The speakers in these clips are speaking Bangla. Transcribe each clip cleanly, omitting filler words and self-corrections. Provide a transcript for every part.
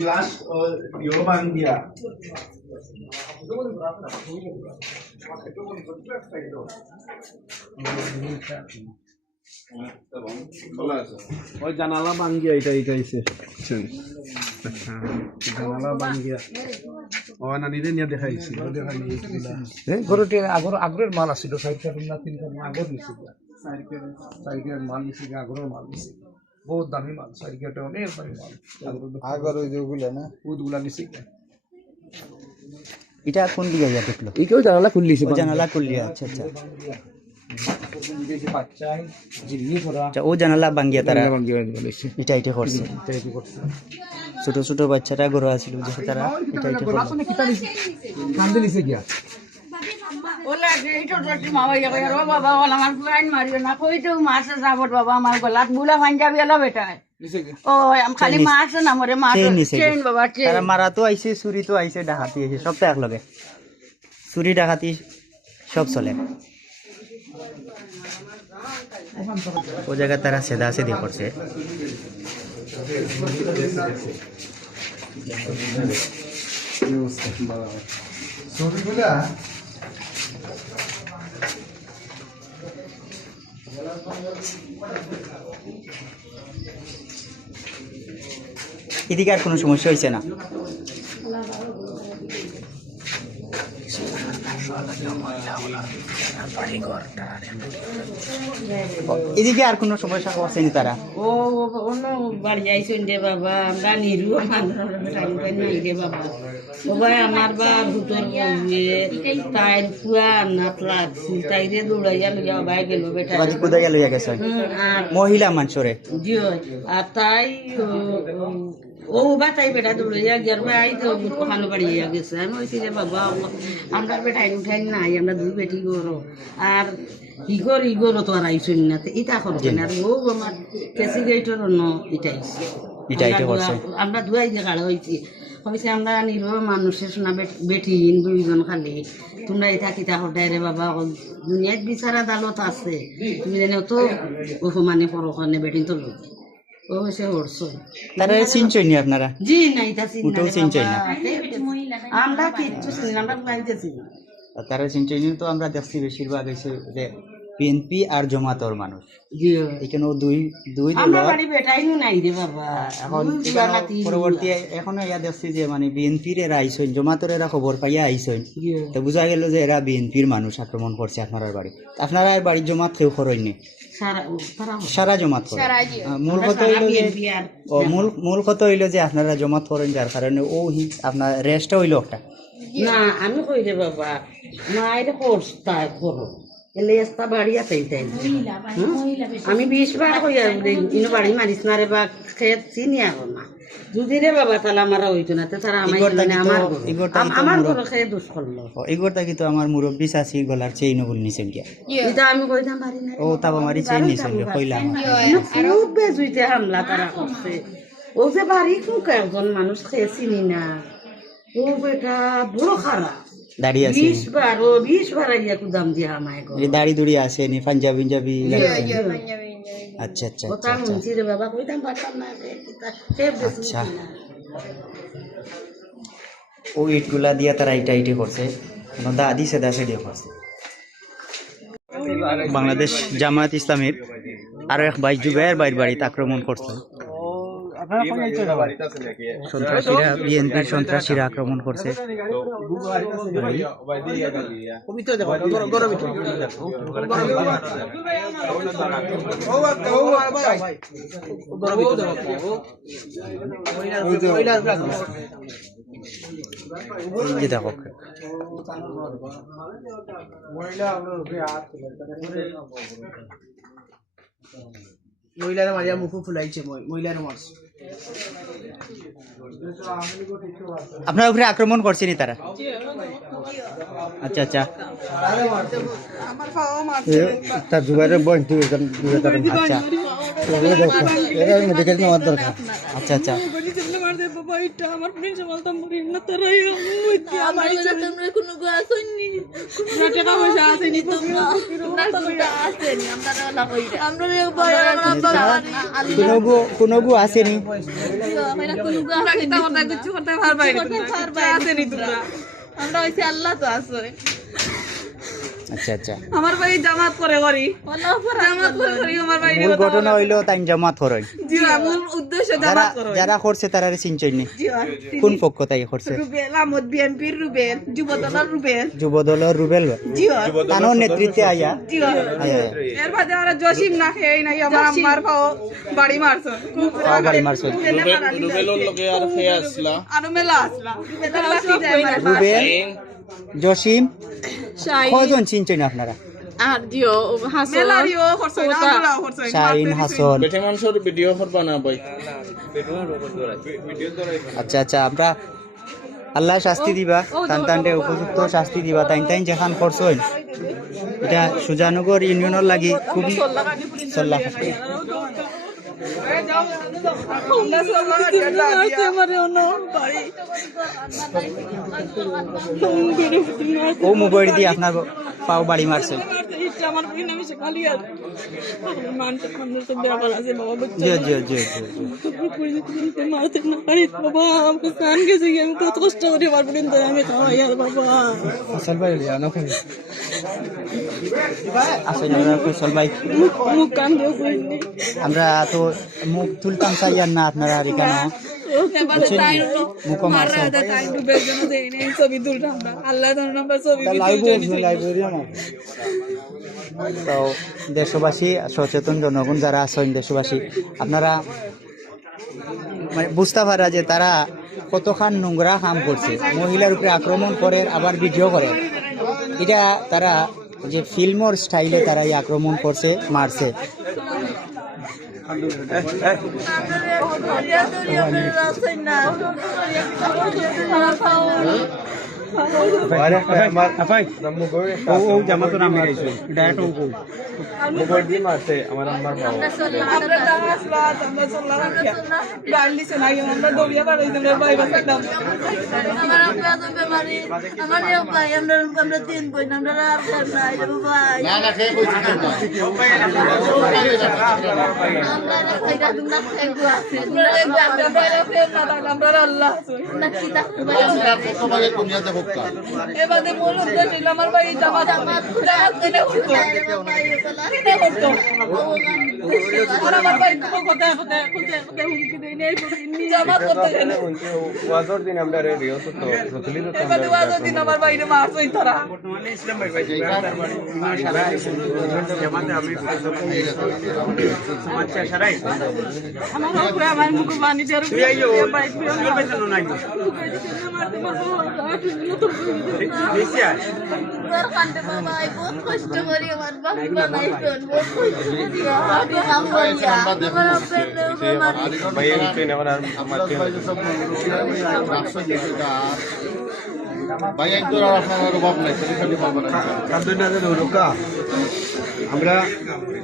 গ্লাস ইয়োবান দিয়া ওই জানালা ভাঙ্গিয়া এটা আইছে জানালা ভাঙ্গিয়া ও না নিজে নিয়ে দেখাইছি গরুটি আগরের মাল আছিল 4 না 3 আগর নিছিল সাইকেল মাল নিছিল আগরের মাল নিছিল বহুত দামি মাল সাইকেলটা অনেক দামি মাল আগর ওই যেগুলো না ওগুলা নিছিল এটা কোন দিকে যা দেখলো এই কেউ জানালা খুললিছে জানালা খুললি আচ্ছা আচ্ছা বাচ্চাই জিগনি করা আচ্ছা ও জানালা ভাঙ্গিয়া তারা ভাঙ্গিয়া বলেছে এটা করছে ছোট ছোট বাচ্চাটা গরু আছিল যে তারা এটা আসলে কি তালি কান্দে নিছে গিয়া ওলা এইটো জটি মাওয়া গয়া রে বাবা ওলা আমার প্লান মারিও না কইতো মাছ যাবত বাবা আমার গলাত বুলা পাঞ্জাবি এলা বেটা ও আমি খালি মাছ না মরে মাছ চেন বাবা চেন তারা মারা তো আইছে চুরি তো আইছে ডাকাতি আইছে সব তো একলগে চুরি ডাকাতি সব চলে ও জায়গা তারা সেদা সেদি করছে এদিকে আর কোনো সমস্যা হয়েছে না এদিকে আর কোনো সমস্যা করছেনি তারা ও অন্য বাড়ি যাইছেন রে বাবা আমরা নিরু নাই রে বাবা বাবা আমার বা ভূতর তাই পুয়া নাত লাগছি তাই রে দৌড়াইয়া লইয়া বাই গেল বেটা বাড়ি কোদাইয়া লইয়া গেছে মহিলা মানুষরে জি আর তাই ও বাতাই বেটা দৌড়াইয়া গিয়ার ভাই তো ওখানে বাড়িয়া গেছে আমি বলছি রে বাবা আমরা বেটাই উঠাই নাই আমরা দুই বেটি গরো আর ইগর তো আর আইসুন না এটা করবে না আর ও আমার কেসি গেটের অন্য এটা করছে আমরা দুয়াই যে গাড়া হয়েছি হয়েছে আমরা নির্ভর মানুষের শোনা বেটি দুইজন খালি তোমরা এটা কিতা হটাই রে বাবা দুনিয়াত বিচার আদালত আছে তুমি জানি তো মানে পরখানে বেটি তো লোক ও হয়েছে হরছো তারা চিনছই নি আপনারা জি না এটা চিনছই না আমরা কিচ্ছু চিনি না আমরা পাইতেছি না তারা চিনছই নি তো আমরা দেখছি বেশিরভাগ হয়েছে যে বিএনপি আর জামাতর মানুষ এখানে দুই এখন পরবর্তী এখনো ইয়া দেখছি যে মানে বিএনপির এরা আইসইন জামাতর এরা খবর পাইয়া আইসইন তো বোঝা গেল যে এরা বিএনপির মানুষ আক্রমণ করছে আপনার বাড়ি আপনার বাড়ির জমাত কেউ করেননি সারা জমাত করে মূল কথা হইল যে মূল কথা হইল যে আপনারা জমাত করেন যার কারণে ও আপনার রেস্টটা হইল একটা না আমি কই রে বাবা মায়ের কোর্স তাই করো এলেস্তা বাড়ি আছে আমি 20 বার কই আর ইনো বাড়ি মারিস না রে বা খেত চিনি এখন না যদি রে বাবা তাহলে আমার হইতো না তো তারা আমার ঘর খেয়ে দুষ করলো এগোরটা কিন্তু আমার মুরব্বী চাষি গলার চেইন বল নিছেন গিয়া এটা আমি কইতাম পারি না ও তাবা মারি চেইন নিছেন কইলাম খুব বেজুইতে হামলা তারা করছে ও যে বাড়ি কোক একজন মানুষ খেয়ে চিনি না ও বেটা বড় খারাপ দাড়ি আছে 20 বার আইয়া কুদাম দিয়া আমায় গো দাড়ি দুড়ি আছে নি পাঞ্জাবি আচ্ছা আচ্ছা ওটা মুঞ্চি রে বাবা কইতাম পারতাম না আচ্ছা ও ইটগুলা দিয়া তারা ইটাইটি করছে দাদি সেদা সেদি করছে বাংলাদেশ জামায়াত ইসলামের আরো এক ভাই জুবাইর বাইর বাড়িতে আক্রমণ করছে সন্ত্রাসীরা বিএনপির সন্ত্রাসীরা আক্রমণ করছে দেখো মহিলারা মারিয়া মুখ ফুলাইছে মহিলারা মারছে আপনার উপরে আক্রমণ করছে নি তারা আচ্ছা আচ্ছা তার জুবাইরের বয়স আচ্ছা আচ্ছা আচ্ছা মারছে বাবা এটা আমার প্রিন্সিপাল তো মরি না তারাই আমার তোমরা কোনো গাছ হইনি কোনো টাকা পয়সা আসেনি তোমরা আসেনি আমরা ভয় কোনো গু আসেনি কিছু করতে আসেনি তোমরা আমরা হইছে আল্লাহ তো আছে আচ্ছা আচ্ছা আমার ভাই জামাত করে করি জামাত করে করি আমার ভাই মূল ঘটনা হইলো তাই জামাত করেন জি মূল উদ্দেশ্য যারা জামাত করে যারা করছে তারা চিনচই নি জি কোন পক্ষ তাই করছে রুবেল আহমদ বিএনপির রুবেল যুবদলের রুবেল যুবদলের রুবেল জি তানোর নেতৃত্বে আয়া জি আয়া এর বাদে আর জসিম না খেয়ে নাই আমার আম্মার পাও বাড়ি মারছ খুব বাড়ি মারছে রুবেলর লগে আর খেয়ে আসলা আর মেলা আসলা রুবেল জসিম শাই কয়জন চিনচই না আপনারা আর দিও হাসন মেলারিও করছ না আমরাও করছ শাহিন হাসন বেটে মানুষের ভিডিও করবা না ভাই আচ্ছা আচ্ছা আমরা আল্লাহ শাস্তি দিবা তানতানরে উপযুক্ত শাস্তি দিবা তাইন তাইন যেখান করছই এটা সুজানগর ইউনিয়নের লাগি খুবই সল্লাহ ও মোবাইল দিয়ে আপনার পাও বাড়ি মারছে আমার বই নামে খালি আর মানতে সামনে তো ব্যাপার আছে বাবা জি জি জি মারতে না পারি বাবা আমাকে কান গেছে আমি কত কষ্ট করে আমার বোন তো আমি খাওয়াই আর বাবা আসল ভাই লিয়া না খাই আসলে ফসল ভাই মুখ কান দিয়ে কইনি আমরা তো মুখ তুলতাম চাই আর না আপনারা আর এখানে মুখ মারছে ছবি তুলতাম আমরা আল্লাহ আমরা ছবি তো দেশবাসী সচেতন জনগণ যারা আছেন দেশবাসী আপনারা মানে বুঝতে পারা যে তারা কতখান নোংরা কাম করছে মহিলার উপরে আক্রমণ করে আবার ভিডিও করে এটা তারা যে ফিল্মর স্টাইলে তারা এই আক্রমণ করছে মারছে জামাতো নামে গেছে ডাইরেক্ট মোবাইল দিয়ে মারছে আমার আম্মার বাবা আমরা আসলা আমরা চললাম গাড়ি সে নাই আমরা দৌড়িয়া বাড়ি আমরা ভাই বাসাইতাম আমার আব্বা তো বেমারি আমার ভাই আমরা তিন বই আমরা আর নাই রে ভাই না না কে কইছি আমরা খাইটা দুনা খাইগো আছে আমরা আল্লাহ না কি তা কত ভাগে দুনিয়াতে হোক্কা এবারে মূল উদ্দেশ্য আমার ভাই জামাত এনে করতো এনে করতো আর আমার ভাই তো কোথায় হুমকি দেয় নেই জামাত করতে গেলে ওয়াজর দিন আমরা রেডিও তো প্রচলিত এবারে ওয়াজর দিন আমার বাইরে মারছই তারা বর্তমানে ইসলাম ভাই জামাতে আমি সমাজ সারাই আমার উপরে আমার মুখ বানি দেওয়ার বাইক নাই নিশ্চয় তোর কান্দে বাবা আই বহুত কষ্ট করি আমার বাপ বানাইছন বহুত কষ্ট করি আমি কাম করি আমার বেমারি ভাই এই নেবার আমার ভাই একদম আপনার অভাব নাই খালি পাবো না আমরা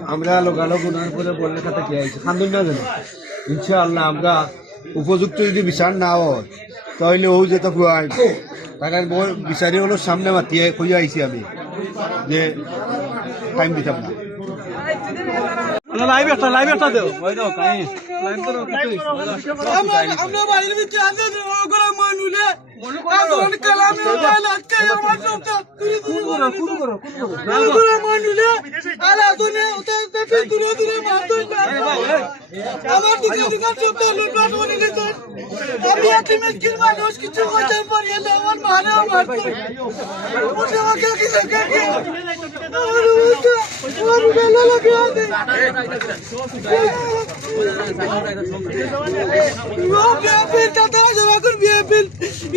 আমরা লোকালোক উনার পরে বললে কথা কি আছে খান্দুন না জানো ইনশাআল্লাহ আমরা উপযুক্ত যদি বিচার না হয় তাহলে ও যেতে খুয়াই তার বিচারি হলো সামনে মাতিয়ে খুঁজে আইছি আমি যে টাইম দিতাম না লাইভ একটা দেও আমরা বাড়ির ভিতরে আছে ওগুলো মানুলে আসল কালামে মোবাইল আজকে আমার সবটা ওগুলো মানুলে আর আসলে ওটা দূরে মারতো আমার দিকে সবটা লুটপাট করে গেছে আমি একটি মিসকিন মানুষ কিছু করতে পারি না আমার মানে মারতো ওটা আমাকে কি দেখে আমার বেলা লাগে আছে বিএপির কথা জমা কর বিএপির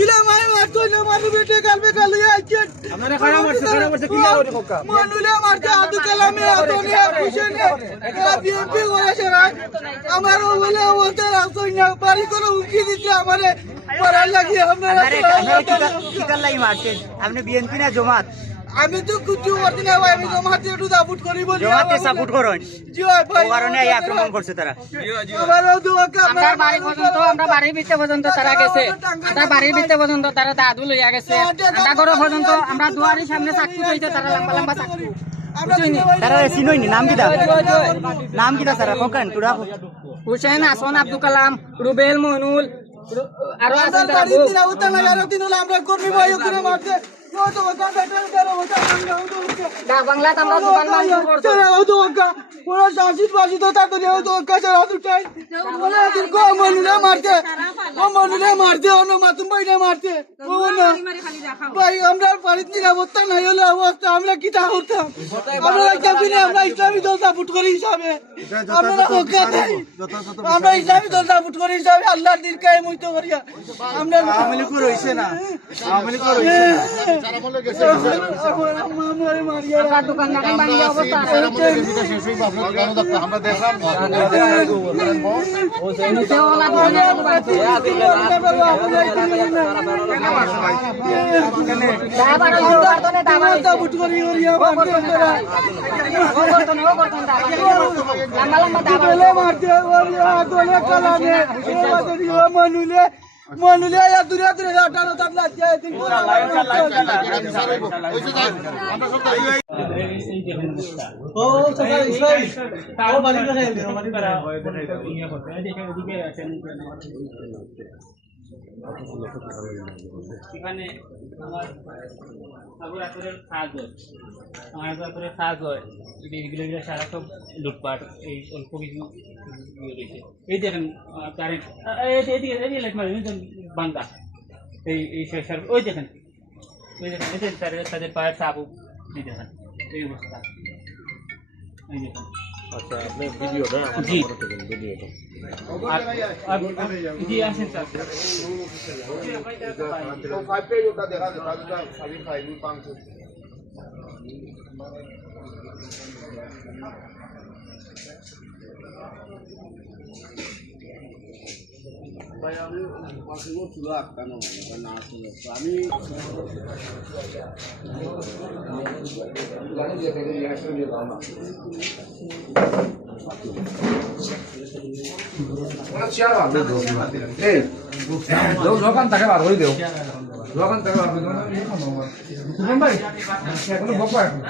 ইলা মাই মারতো না মানু বেটে কালবে কালে আইছেন আপনারা কারা মারছে কি লাগে কোকা মানুলে মারতে আদু কালামে আতনে খুশনে এরা বিএপি করেছে রা আমার বলে ওতে রাসই না পারি করে উকি দিতে আমারে পড়ার লাগি আপনারা কি কার লাগি মারছেন আপনি বিএনপি না জমাত আমি তো কিছু করতে না ভাই, আমি জমাতে একটু সাপোর্ট করি বলি। জমাতে সাপোর্ট করেন জি ভাই ভাই, ও কারণে এই আক্রমণ করছে তারা। আমারও দোয়া কাম আমরা বাড়ি পর্যন্ত, আমরা বাড়ির ভিতরে পর্যন্ত তারা গেছে, আমরা বাড়ির ভিতরে পর্যন্ত তারা দাদু লইয়া গেছে, আমরা ঘর পর্যন্ত, আমরা দুয়ারের সামনে চাকরি হইতে তারা লম্বা লম্বা চাকরি তারা চিনইনি নাম কিটা, নাম কিটা তারা কোকান তুরা হুসেন, আসন, আব্দুল কালাম, রুবেল, মইনুল, আরো আছেন আমার তারা বাড়ি বহু। দিন উত্তর না আর দিন হলো আমরা কর্মী ভাই করে মারতে ও তো ওটা বেটার করে ওটা আমরা ও তো ডাক বাংলাতে আমরা দোকান বন্ধ করছি। ও তো ওকা পুরো শাসিত বাসিত তাড়াতাড়ি ও তো ওকা যারা দুটাই বলে দিন কো মনুলে মারতে, ও মনুলে মারতে, অন্য মাতুম ভাইরে মারতে ও না ভাই। আমরা বাড়ি দিন অবস্থা নাই হলো অবস্থা, আমরা কি তা করতাম? আমরা কেমন আমরা ইসলামী দল সাপোর্ট করি হিসাবে, আমরা ওকা নাই, আমরা ইসলামী দল সাপোর্ট করি হিসাবে আল্লাহর দিন কায়েম হইতে করিয়া আমরা আওয়ামী লীগ হইছে না, আওয়ামী লীগ হইছে আমার দোকান নাকি ভাঙিয়া অবস্থা আছে। আমরা দেখলাম নিচে ওলা দোকানে বাড়ছে। দাবার হইছে, বারতনে দাবার হইছে। সাপোর্ট করি করিয়া ও করতনে লম্বা লম্বা দাবার বলে মারতে দলে কালামে মনুলে মনুলে দূরে দূরে আটানো তাবলা যায় দিন ও সবাই ও বাড়ি করে এখানে আমার আবুরাতুরের কাজ হয়, আমার আবুরাতুরের কাজ হয়, এইগুলো সারা সব লুটপাট, এই অল্প কিছু রয়েছে। এই দেখেন কারেন্ট, এদিকে লাইট মারে বাঙ্গা, এই শেষার ওই দেখেন, তাদের পায়ের সাবু, এই দেখেন এই অবস্থা, এই দেখেন। আচ্ছা, আপনি ভিডিওটা জি ভিডিওটা জি আসেন স্যার। ভাই আমি পাসপোর্ট ছিল কেন না ছিল আমি যখন তাকে বার হয়ে দেও, যখন তাকে বার হয়ে দেও ভাই এখন বকবা এখন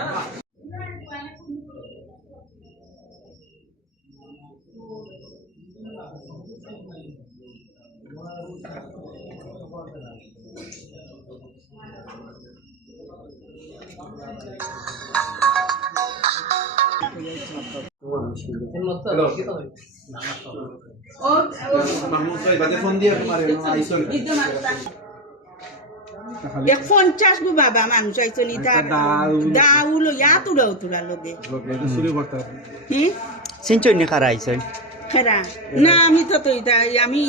এখন 50 গো বাবা মানুষ আইছেন তার দাউল ইয়া তুড়া লগে সিনচনি খারা আইছেন খেরা না, আমি তো আমি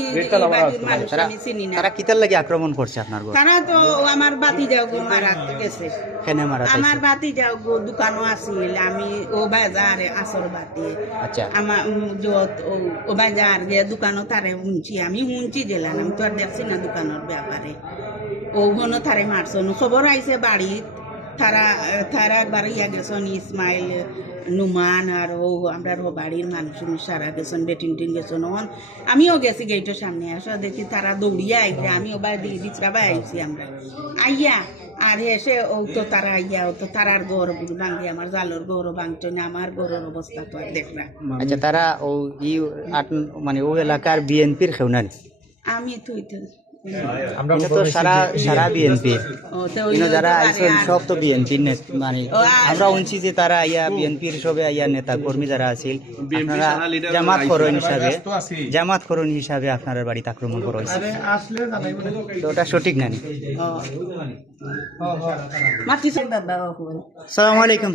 বাড়ির মানুষ, আমি চিনি না। তারা কিতার লাগি আক্রমণ করছে আপনার ঘর? তারা তো আমার বাতি যাও গো মারা গেছে, কেনে মারা আমার বাতি যাও গো দোকানও আছিল, আমি ও বাজারে আসর বাতি আচ্ছা আমার যত ও বাজার গিয়ে দোকানও তারে শুনছি, আমি শুনছি গেলাম, আমি তো আর দেখছি না দোকানের ব্যাপারে। ও হনো তারে মারছন, খবর আইছে বাড়িত, তারা একবার ইয়া গেছেন ইসমাইল নুমান আর ও আমরা বাড়ির মানুষ সারা গেছেন, বেটিন গেছেন। আমিও গেছি গেটের সামনে আসা দেখি তারা দৌড়িয়া আইছে, আমিও বাড়ি দিচরাবাই আইছি আমরা আইয়া, আর এসে ও তো তারা আইয়া ও তো তারার গৌরব ভাঙ্গি, আমার জালোর গৌরব ভাঙতো না, আমার গৌরব অবস্থা তো আর দেখলাম। আচ্ছা তারা ও ই মানে ও এলাকার বিএনপির খেউনান? আমি তুই তো সারা বিএনপির যারা আইসেন সব তো বিএনপির মানে আমরা শুনছি যে তারা আইয়া বিএনপির সবে আইয়া নেতা কর্মী যারা আছিল, আপনারা জামাত করণ হিসাবে আপনার বাড়িতে আক্রমণ করা হয়েছে, তো ওটা সঠিক নানি? সালাম আলাইকুম।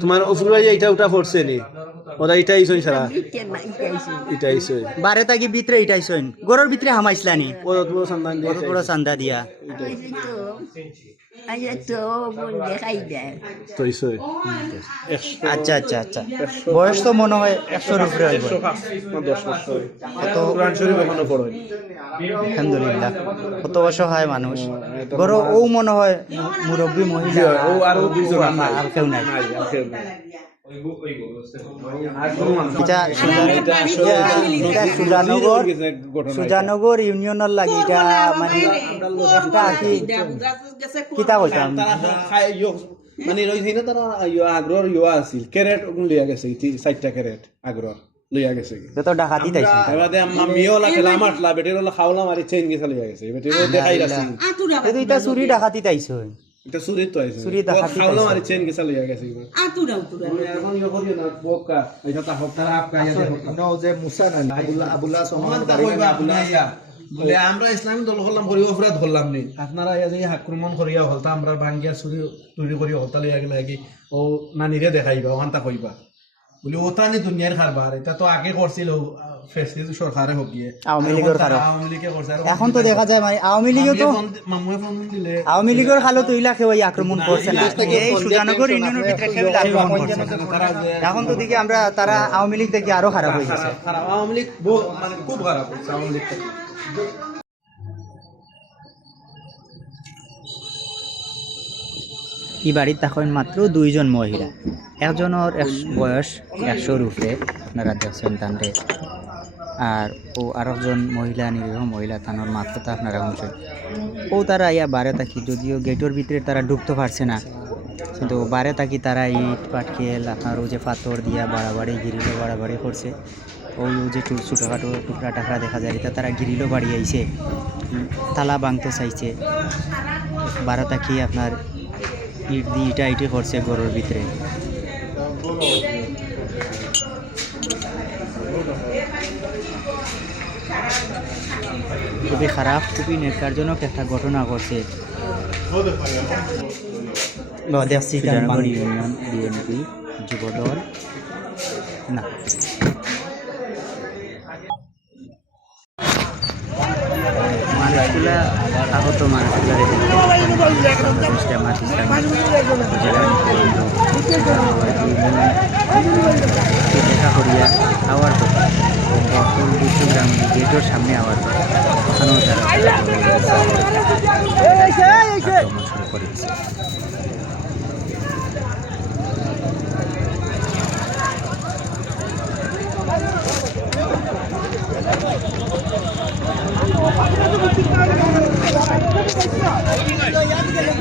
তোমার অফুল ভাই এটা ওটা পড়ছে নি ওরা এটা আইছই সারা এটা আইছই বারে তাকি ভিতরে এটা আইছই গরর ভিতরে হামাইছলানি বড় বড় সন্ধান দিয়ে বড় চান্দা দিয়া আচ্ছা তো বোন দেখাই দেয় তো ইসই আচ্ছা আচ্ছা আচ্ছা বয়স তো মনে হয় 100-র উপরে হইব। 10 বছর কত কোরআন শরীফ এখনো পড়ে আলহামদুলিল্লাহ কত অসহায় মানুষ বড় ও মনে হয় মুরব্বী মহিলা ও আরো দুইজন আর কেউ নাই এটা সুজানগর ইউনিয়নের লাগি এটা মানে এটা কি কিতা কইতাম মানে রইছে না তারা আগ্রহ আছিল ক্যারেট লিয়া গেছে 4টা ক্যারেট আগ্রহ লইয়া গেছে তো ডাকাতি তাইছে এবারে মিওলা খেলা মারলা বেটেরলা খাওলা মারি চেইন গেছে লইয়া গেছে বেটেরো দেখাই রাখছি তো এটা চুরি ডাকাতি তাইছে এটা চুরি তো আইছে চুরি ডাকাতি খাওলা মারি চেইন গেছে লইয়া গেছে এখন ইয়া করিও না বকা এটা তা হপ্তাহ আপকা ইয়া দেখো নো যে মুসা না আবুল্লাহ সোমান তা কইবা আপনারা ইয়া বলে আমরা ইসলামী দল হলাম করি অপরাধ হলাম নি আপনারা ইয়া যে আক্রমণ করিয়া হলতা আমরা বাঙ্গিয়া চুরি চুরি করিয়া হলতা লইয়া গেলে কি ও নানিরে দেখাইবা ওখানটা কইবা বলে ওটা নি দুনিয়ার খারবার এটা তো আগে করছিল ফেসিলিটি সরকারে হোক গিয়ে আওয়ামী লীগের খারাপ আওয়ামী লীগে করছে এখন তো দেখা যায় মানে আওয়ামী লীগও তো মামুয়ে ফোন দিলে আওয়ামী লীগের খালো তো ইলাকে ওই আক্রমণ করছে না এই সুজানগর ইউনিয়নের ভিতরে কেউ আক্রমণ করছে এখন তো দেখি আমরা তারা আওয়ামী লীগ থেকে আরো খারাপ হয়ে গেছে খারাপ আওয়ামী লীগ মানে খুব খারাপ হয়েছে আওয়ামী লীগ থেকে। এই বাড়ির তখন মাত্র 2 জন মহিলা একজনের বয়স 100-র উপরে আপনারা দেখছেন তান্ডে আর ও আরেকজন মহিলা নিরীহ মহিলা তানোর মাত্রতা আপনারা শুনছেন ও তারা ইয়া বারে থাকি যদিও গেটের ভিতরে তারা ঢুকতে পারছে না কিন্তু বারে থাকি তারা ইট পাটকেল আপনার ও যে পাথর দিয়া বাড়াবাড়ি গিরিলো বাড়াবাড়ি করছে ওই যে ছোটোখাটো টুকরা টাকরা দেখা যায় এটা তারা গিরিলো বাড়ি আইছে তালা ভাঙতে চাইছে বারে থাকি আপনার ইট দিয়ে ইটা ইটি করছে ঘরের ভিতরে খুবই খারাপ খুবই নেটকারজনক একটা ঘটনা ঘটছে সুজানগর ইউনিয়ন বিএনপি যুবদল না মানুষগুলা আহত মানুষগুলা দেখা করিয়া আওয়ার কথা গ্রাম গেটের সামনে আওয়ার কথা ওখানেও তারা শুরু করে দিচ্ছে Thank you.